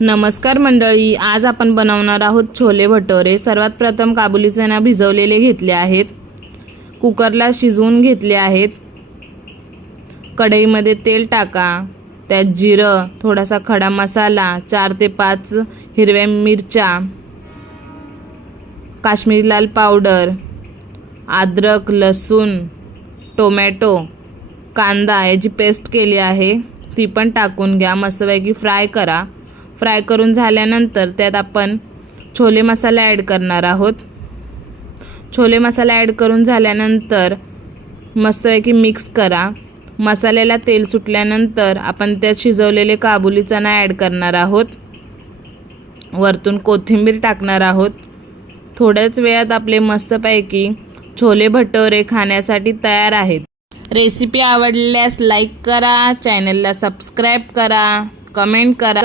नमस्कार मंडळी, आज आपण बनवणार आहोत छोले भटोरे। सर्वात प्रथम काबुली चना भिजवलेले घेतले आहेत, कुकरला शिजवून घेतले आहेत। कढईमध्ये तेल टाका, त्यात जिरं, थोडासा खडा मसाला, 4 ते 5 हिरव्या मिरच्या, काश्मीरी लाल पावडर, अद्रक, लसूण, टोमॅटो, कांदा याची पेस्ट केली आहे ती पण टाकून घ्या। मस्तपैकी फ्राय करा। फ्राय करून झाल्यानंतर त्यात आपण छोले मसाला ॲड करणार आहोत। छोले मसाला ॲड करून झाल्यानंतर मस्तपैकी मिक्स करा। मसाल्याला तेल सुटल्यानंतर आपण त्यात शिजवलेले काबुली चना ॲड करणार आहोत। वरतून कोथिंबीर टाकणार आहोत। थोड्याच वेळात आपले मस्तपैकी छोले भटोरे खाण्यासाठी तयार आहेत। रेसिपी आवडल्यास लाईक करा, चॅनलला सबस्क्राईब करा, कमेंट करा।